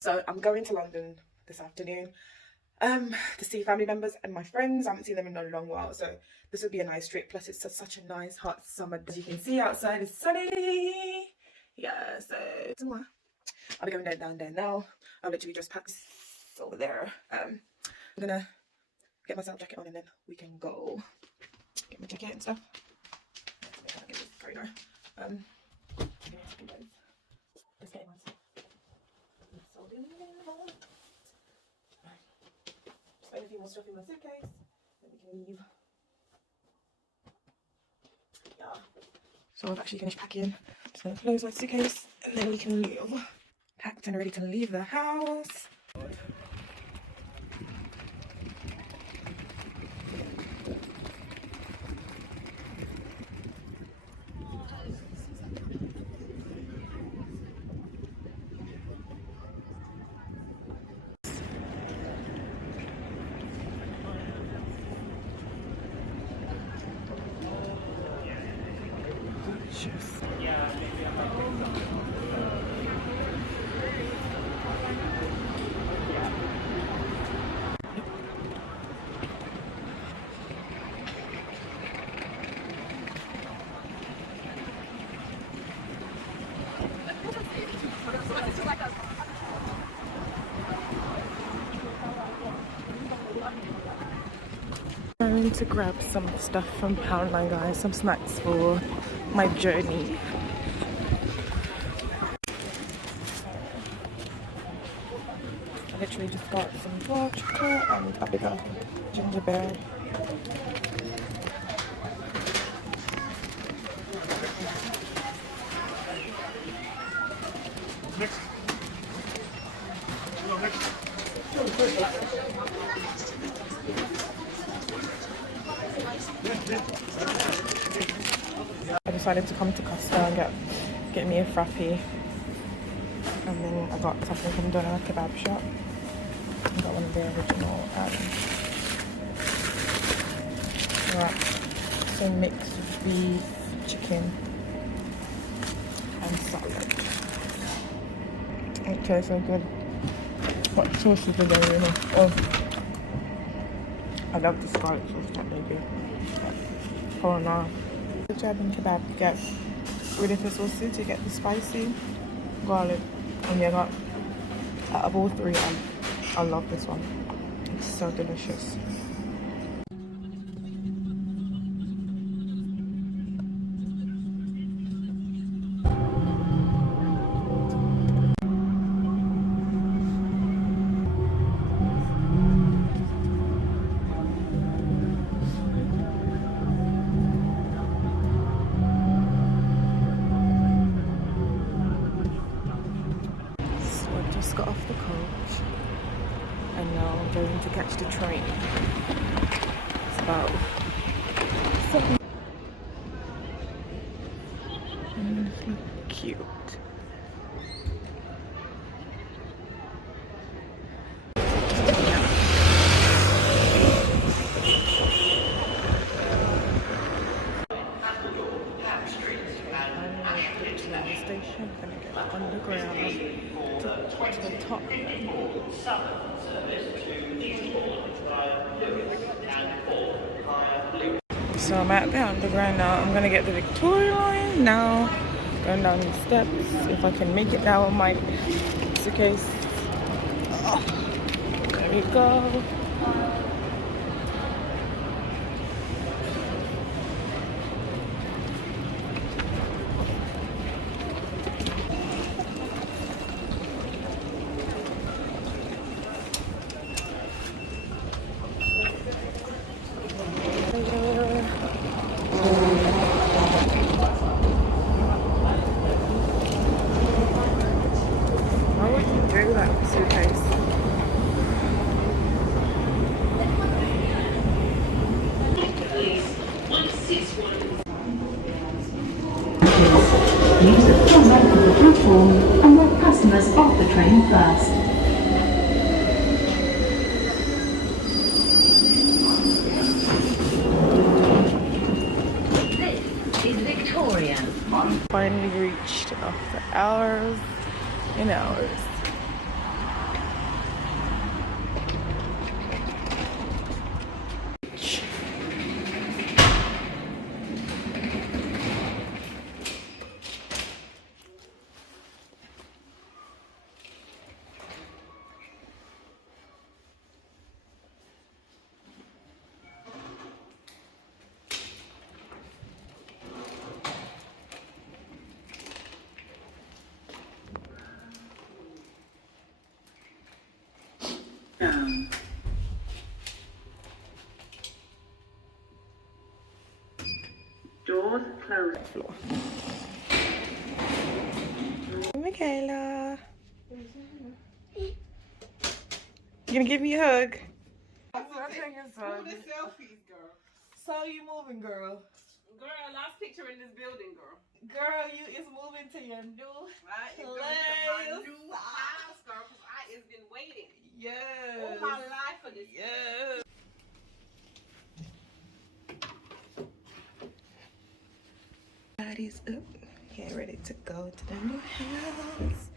So I'm going to London this afternoon to see family members and my friends. I haven't seen them in a long while, so this would be a nice trip. Plus it's such a nice hot summer. As you can see, outside is sunny. Yeah, so I'll be going down there now. I've literally just packed over there. I'm gonna get myself a jacket on and then we can go get my jacket and stuff. Get this corridor. Give me a second, guys. Just getting myself. Just put a few more stuff in my suitcase, then we can leave. Yeah. So I've actually finished packing. Just gonna close my suitcase and then we can leave. Packed and ready to leave the house. I'm going to grab some stuff from Poundland, guys, some snacks for my journey. I literally just got some dark chocolate and a bigger ginger beer. I decided to come to Costa and get me a frappy, and then I got something from Doner Kebab Shop. I got one of their original wraps, so mixed beef, chicken and salad. It tastes so good. What sauce is there really? Oh, I love the scarlet sauce that they do. Oh no. The Jamaican kebab, you get really the sauce to get the spicy garlic, and you got, out of all three, I love this one. It's so delicious. Got off the coach and now I'm going to catch the train. It's about 7. Cute. Station, I'm gonna get that underground to the top. So I'm at the underground now. I'm gonna get the Victoria line now. Going down the steps. If I can make it down with my suitcase. Oh, there we go. wait for the platform and let customers off the train first. This is Victoria. Finally reached after hours and hours. Doors closed. Michaela. You gonna give me a hug? All the selfies, girl. So you moving, girl? Girl, last picture in this building, girl. Girl, you is moving to your new Right? It's place. my new house, girl, because I has been waiting Yes. all my life for this. Yes. Body's up. Get ready to go to the new house.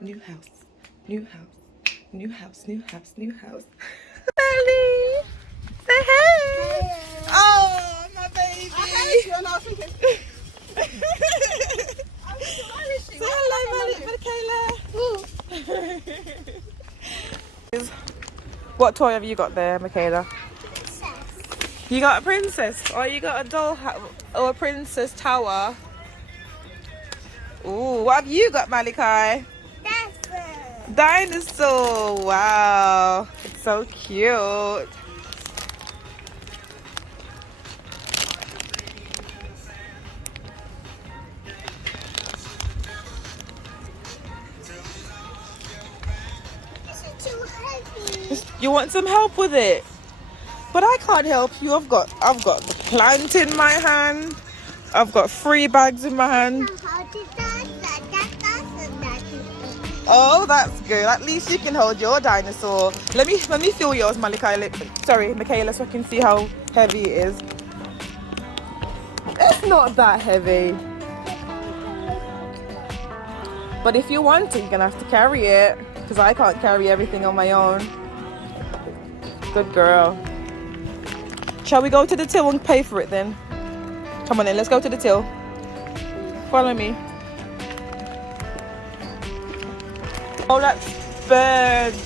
New house. New house. New house. New house. New house. Ellie! Say hey! Oh, my baby! Say hello, Michaela. What toy have you got there, Michaela? You got a princess, or you got a doll or a princess tower? Ooh, what have you got, Malachi? Dinosaur. Wow, it's so cute. You want some help with it? But I can't help you. I've got the plant in my hand. I've got 3 bags in my hand. Oh, that's good. At least you can hold your dinosaur. Let me feel yours, Michaela. Sorry, Michaela, so I can see how heavy it is. It's not that heavy. But if you want it, you're gonna have to carry it, because I can't carry everything on my own. Good girl. Shall we go to the till and pay for it then? Come on then, let's go to the till. Follow me. Oh, that's birds.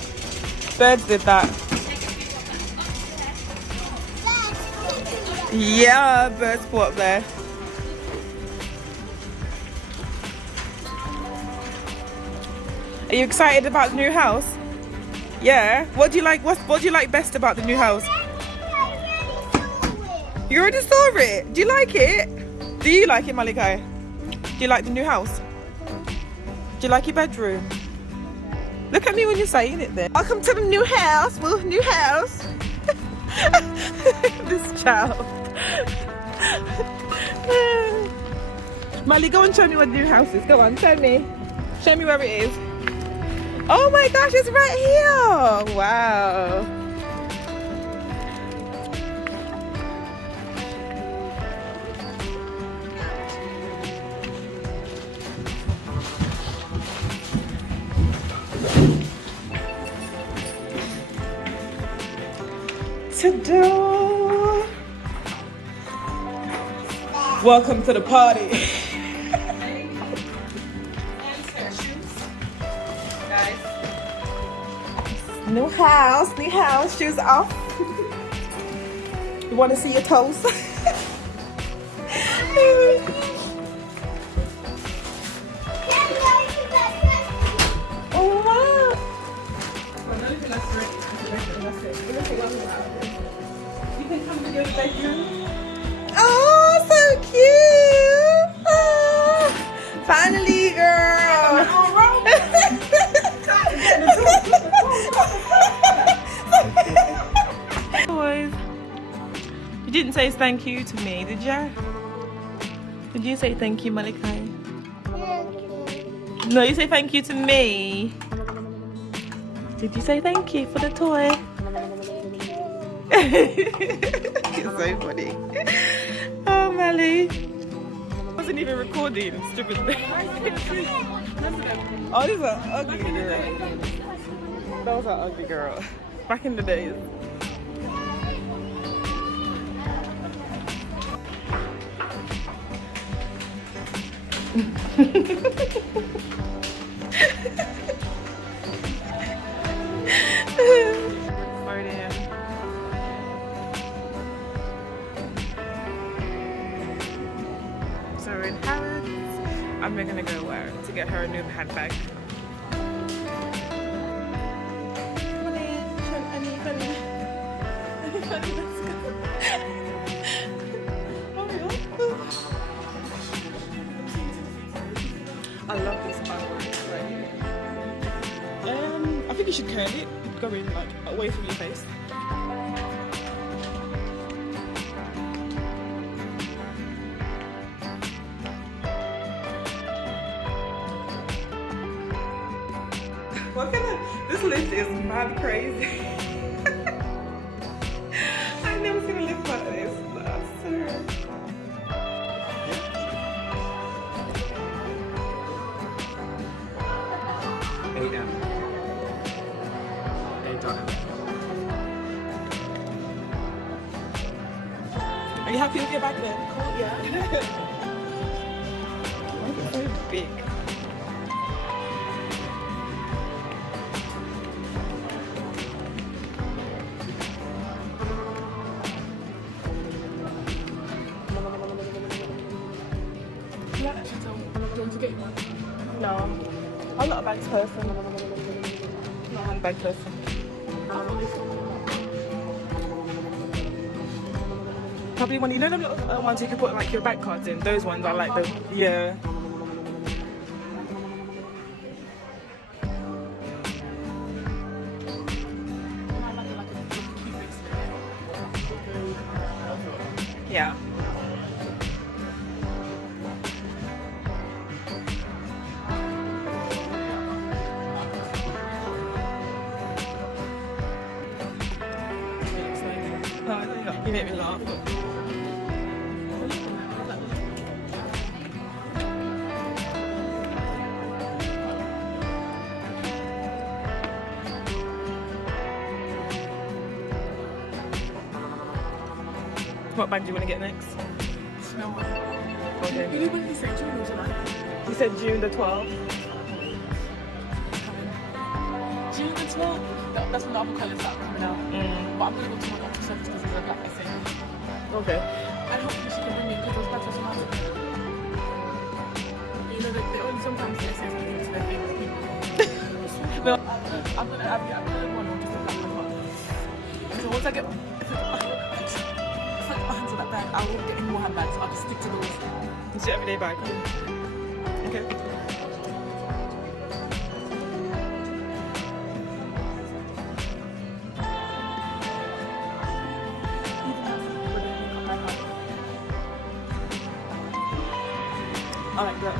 Birds did that. Yeah, birds put up there. Are you excited about the new house? Yeah. What do you like? What do you like best about the new house? You already saw it. Do you like it? Do you like it, Malachi? Do you like the new house? Do you like your bedroom? Look at me when you're saying it then. Welcome to the new house. Well, new house. This child. Molly, go and show me what the new house is. Go on, show me. Show me where it is. Oh my gosh, it's right here. Wow. Ta-da! Welcome to the party. New house, shoes off. You want to see your toes? Oh wow! You can come to your bedroom. Oh, so cute! Oh, finally, girl. Boys, you didn't say thank you to me, did ya? Did you say thank you, Malachi? Thank you. No, you say thank you to me. Did you say thank you for the toy? It's so funny. Oh, Mally. I wasn't even recording. Stupid. Oh, this is an ugly girl. That was an ugly girl. Back in the days. So we're in Harrods and we're gonna go where? To get her a new handbag. I love this fireworks right here. I think you should curl it, go in like away from your face. What kind of, this lift is mad crazy. I've never seen a lift like this. That's so... 8M. 8M. Are you happy with your bag then? Cool, yeah. It's so big. No, I'm not a bags person. I'm not a handbag person. Probably one, you know the little ones you can put like your bank cards in? Those ones are like the, yeah. Yeah. You make me laugh. What band do you want to get next? No one. Okay. You know when you said June or July? You said June the 12th. June the 12th? That's when the other colours start coming out. But I'm going to go to my doctor's service because there's a black essay. Okay. And hopefully she can bring me because those black essay ones. You know, they only sometimes the essays give it to their favourite people. No. I'm going to have the one or just a black one. So once I get... That bag, I won't get any more handbags. I'll just stick to those. It's your everyday bag. Okay. I like the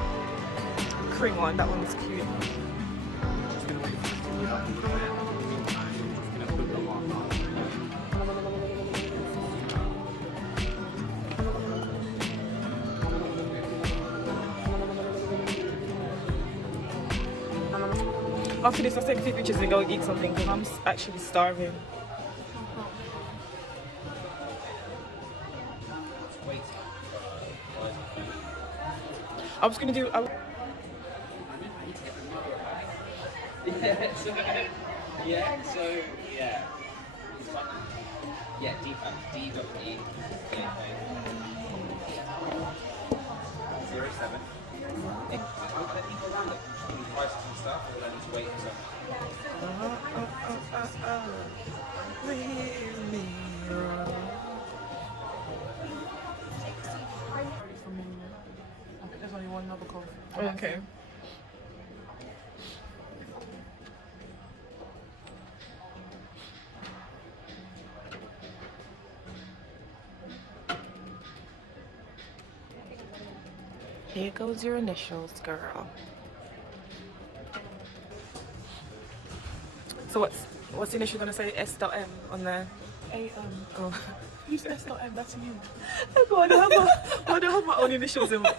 cream one. That one was cute. Just gonna wait for it to heat up a little bit. In the meantime, I'm just gonna put the lock on. After this, I'll take a few pictures and go eat something because I'm actually starving. I was gonna do. Yeah, defense, D-W-E, 07. If let me go around it, give me prices and stuff, or then just wait for something. I think there's only one other call. Okay. Here goes your initials, girl. So what's the initial gonna say? S.M on there. Oh. You said S.M, that's you. I wonder how my own initials in my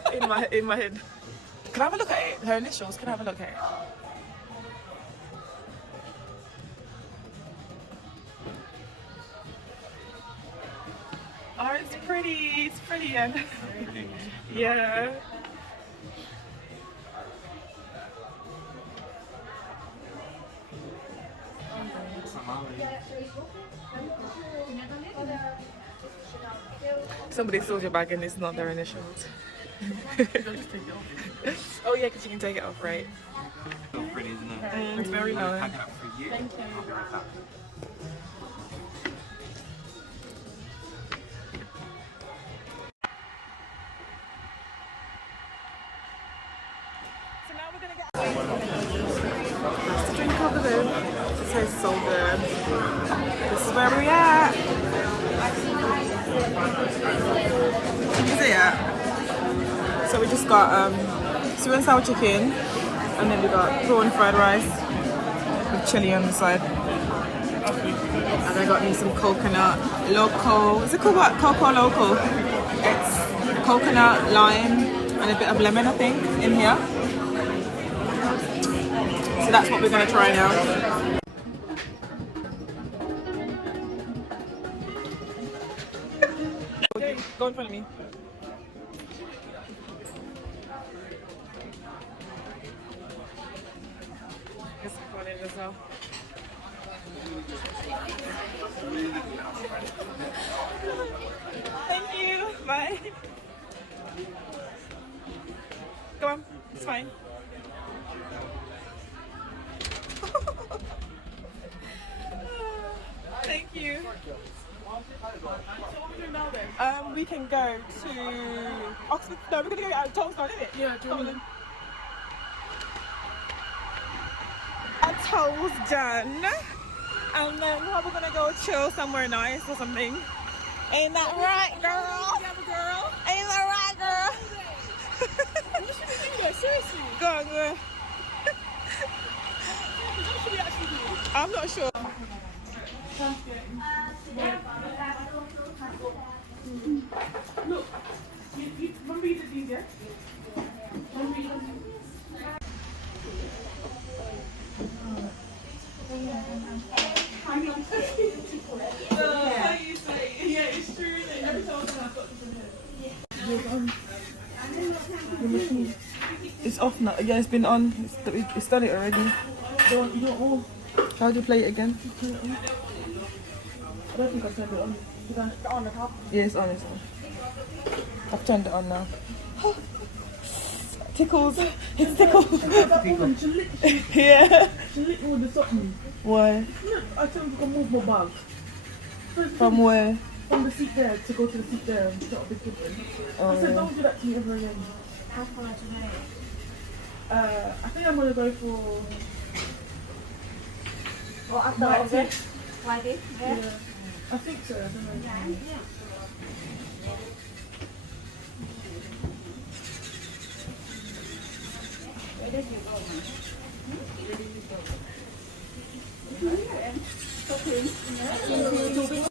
head. Can I have a look at it? Her initials, can I have a look at it? Oh, it's pretty, and yeah. Somebody stole your bag and it's not their initials. Oh yeah, because you can take it off, right? So pretty, isn't it? It's very I'll nice. pack it up for you. Thank you. I'll be right back. So now we're gonna get that's the drink over there. It tastes so good. This is where we at. Is it at? So we just got sweet and sour chicken, and then we got prawn fried rice with chili on the side. And I got me some coconut loco. Is it called Coco Loco? It's coconut, lime, and a bit of lemon, I think, in here. So that's what we're gonna try now. Okay, go in front of me. It's funny as well. Thank you. Bye. Go on. It's fine. Thank you. We can go to Oxford. No, we're gonna go out to Tollstone, isn't it? Yeah, totally. Our toll's done, and then we're gonna go chill somewhere nice or something. Ain't that right, girl? Ain't that right, girl? Seriously. Go on, go on. What should we actually do? I'm not sure. Look, you remember you did these, yeah? Remember you did these? Yeah, it's true. Every time I've got this in here. The machine. It's off now. Yeah, it's been on. It's done it already. You don't know. How do you play it again? I don't think I turned it on. Did I? On the top? Yeah, it's on. It's on. I've turned it on now. Tickles. It's tickles. That woman, she licked me. Yeah. She licked me with the something. Why? Look, I told her to move my bag. From where? From the seat there to go to the seat there and shut a big difference. I said, don't do that to me ever again. How far today? I think I'm gonna go for. Well, I thought of it. Why did? Yeah. I think so. I don't know. Where did you go, man? Where did you go? Okay.